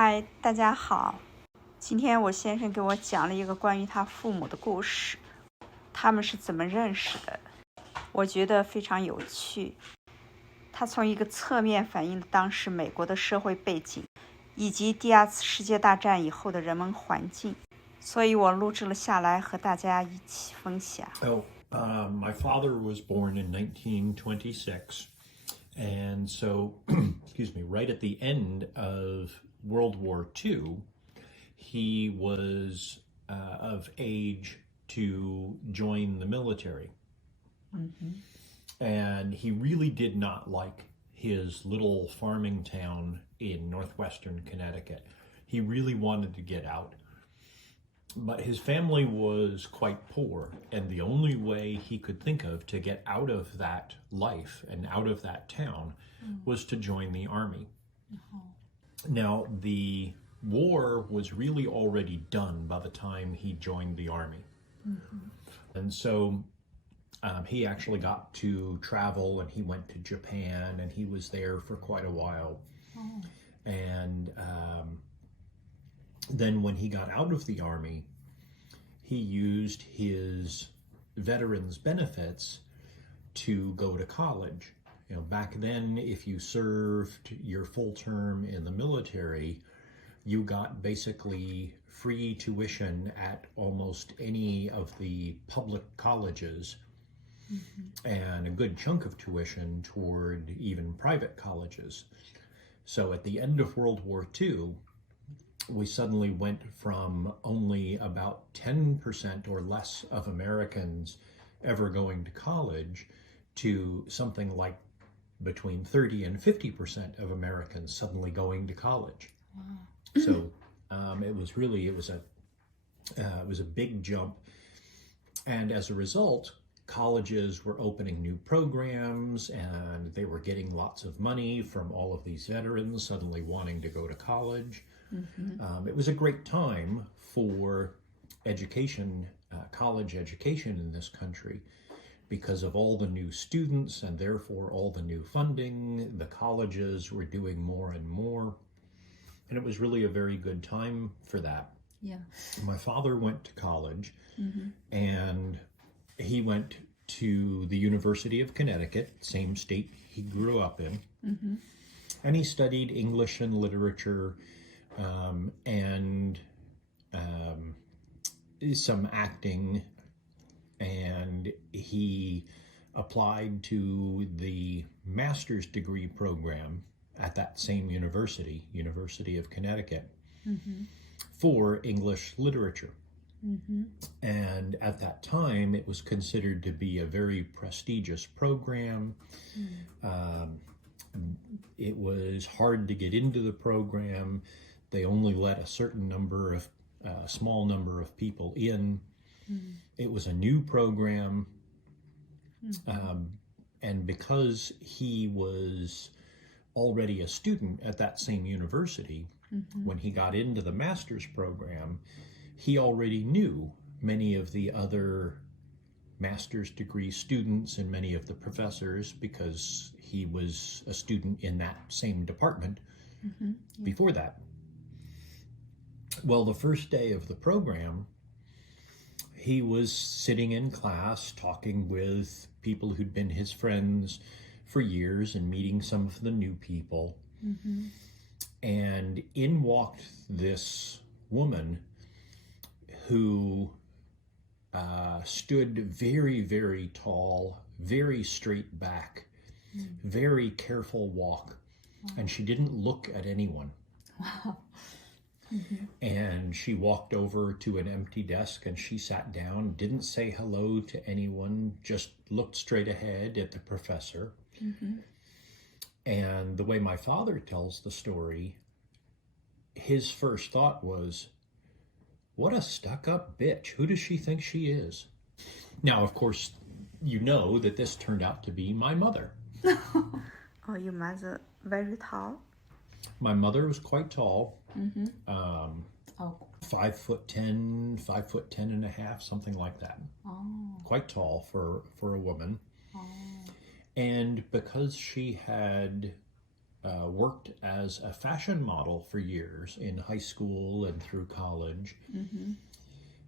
嗨，大家好。今天我先生给我讲了一个关于他父母的故事，他们是怎么认识的，我觉得非常有趣。他从一个侧面反映了当时美国的社会背景，以及第二次世界大战以后的人文环境，所以我录制了下来和大家一起分享。My father was born in 1926, and so, excuse me, right at the end of World War II, he was of age to join the military. And he really did not like his little farming town in northwestern Connecticut. He really wanted to get out. But his family was quite poor, and the only way he could think of to get out of that life and out of that town was to join the army. Now, the war was really already done by the time he joined the army. And so he actually got to travel, and he went to Japan, and he was there for quite a while. And then when he got out of the army, he used his veterans benefits to go to college. You know, back then, if you served your full term in the military, you got basically free tuition at almost any of the public colleges, and a good chunk of tuition toward even private colleges. So at the end of World War II, we suddenly went from only about 10% or less of Americans ever going to college to something like between 30 and 50% of Americans suddenly going to college. Wow. So it was a big jump. And as a result, colleges were opening new programs, and they were getting lots of money from all of these veterans suddenly wanting to go to college. It was a great time for education, college education in this country, because of all the new students and therefore all the new funding. The colleges were doing more and more, and it was really a very good time for that. Yeah. My father went to college, and he went to the University of Connecticut, same state he grew up in, and he studied English and literature, and some acting, and he applied to the master's degree program at that same university, University of Connecticut, for English literature. And at that time, it was considered to be a very prestigious program. It was hard to get into the program. They only let a certain number of, small number of people in. It was a new program. And because he was already a student at that same university, when he got into the master's program, he already knew many of the other master's degree students and many of the professors, because he was a student in that same department before that. Well, the first day of the program, he was sitting in class talking with people who'd been his friends for years and meeting some of the new people. And in walked this woman who stood very, very tall, very straight back, very careful walk, and she didn't look at anyone. Wow. And she walked over to an empty desk, and she sat down, didn't say hello to anyone, just looked straight ahead at the professor. And the way my father tells the story, his first thought was, what a stuck-up bitch. Who does she think she is? Now, of course, you know that this turned out to be my mother. Oh, your mother very tall? My mother was quite tall. 5'10", 5'10 and a half, something like that. Quite tall for a woman. And because she had worked as a fashion model for years in high school and through college.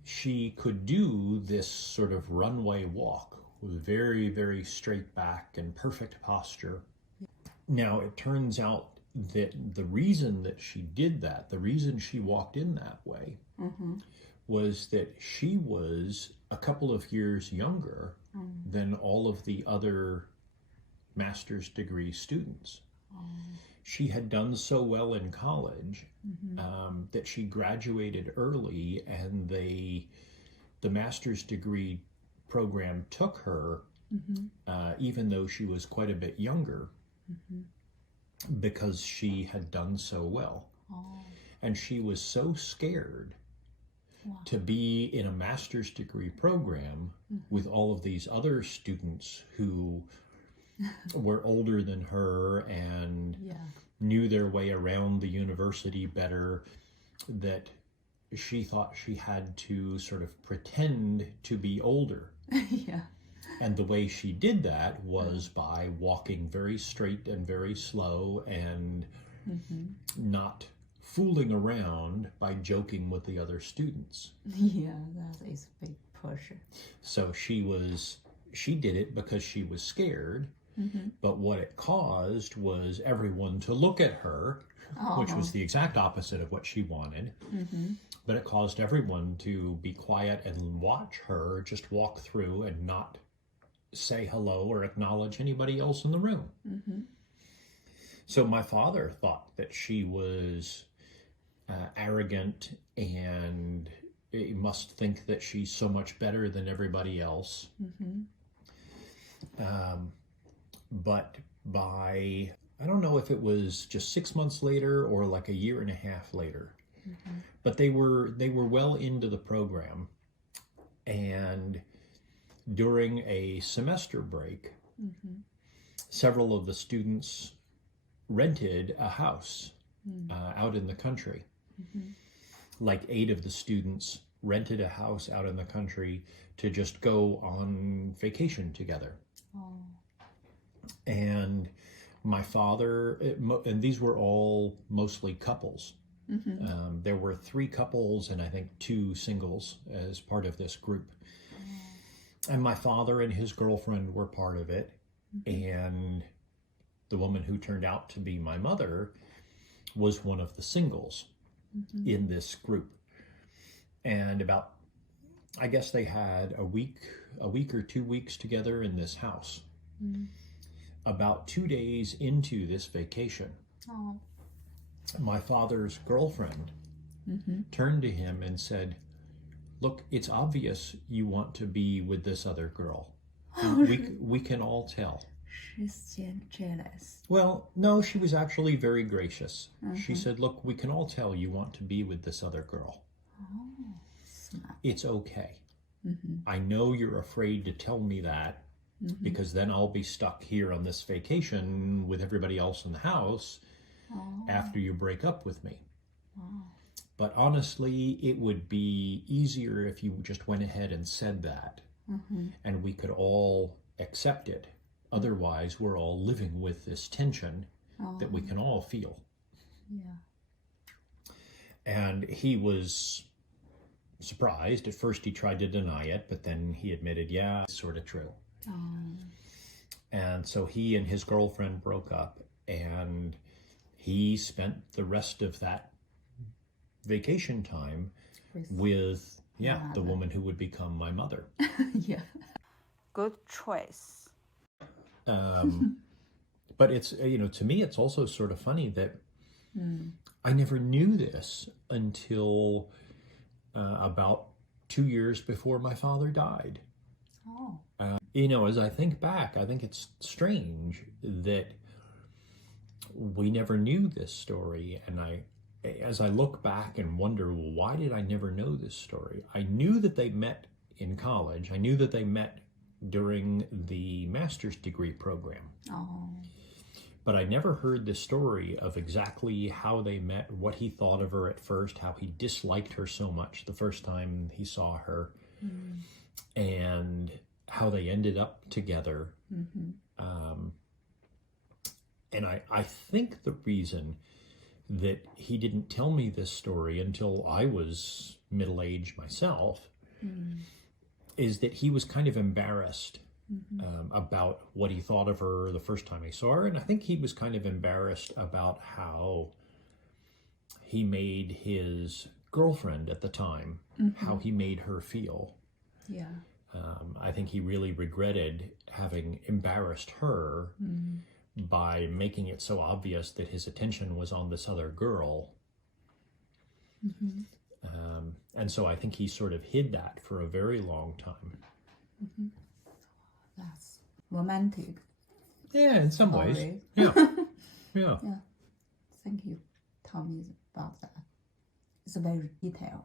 She could do this sort of runway walk with very, very straight back and perfect posture. Now, it turns out that the reason that she did that, the reason she walked in that way, was that she was a couple of years younger than all of the other master's degree students. She had done so well in college that she graduated early, and the master's degree program took her, even though she was quite a bit younger, because she had done so well. And she was so scared to be in a master's degree program with all of these other students who were older than her and knew their way around the university better, that she thought she had to sort of pretend to be older. And the way she did that was by walking very straight and very slow and not fooling around by joking with the other students. That is a big push. So she did it because she was scared, but what it caused was everyone to look at her, which was the exact opposite of what she wanted. But it caused everyone to be quiet and watch her just walk through and not say hello or acknowledge anybody else in the room. So my father thought that she was arrogant and must think that she's so much better than everybody else. But by, I don't know if it was just 6 months later or like a year and a half later, but they were well into the program, and during a semester break, several of the students rented a house out in the country. Like 8 of the students rented a house out in the country to just go on vacation together. And my father, and these were all mostly couples. There were 3 couples and I think 2 singles as part of this group. And my father and his girlfriend were part of it. And the woman who turned out to be my mother was one of the singles in this group. And about, I guess they had a week or 2 weeks together in this house. About 2 days into this vacation, my father's girlfriend turned to him and said, "Look, it's obvious you want to be with this other girl. We can all tell." She's jealous. Well, no, she was actually very gracious. She said, "Look, we can all tell you want to be with this other girl. Smart. It's okay. I know you're afraid to tell me that, because then I'll be stuck here on this vacation with everybody else in the house after you break up with me. But honestly, it would be easier if you just went ahead and said that, and we could all accept it. Otherwise, we're all living with this tension that we can all feel." And he was surprised. At first he tried to deny it, but then he admitted, yeah, it's sort of true. And so he and his girlfriend broke up, and he spent the rest of that vacation time with the woman who would become my mother. Good choice. But it's, to me, it's also sort of funny that I never knew this until about 2 years before my father died. As I think back, I think it's strange that we never knew this story. And as I look back and wonder, well, why did I never know this story? I knew that they met in college. I knew that they met during the master's degree program. But I never heard the story of exactly how they met, what he thought of her at first, how he disliked her so much the first time he saw her, and how they ended up together. And I think the reason that he didn't tell me this story until I was middle-aged myself is that he was kind of embarrassed about what he thought of her the first time he saw her. And I think he was kind of embarrassed about how he made his girlfriend at the time, how he made her feel. Yeah. I think he really regretted having embarrassed her by making it so obvious that his attention was on this other girl. And so I think he sort of hid that for a very long time. That's romantic. Yeah, in some ways. Story. Yeah. Yeah. Yeah. Thank you, Tommy, about that. It's very detailed.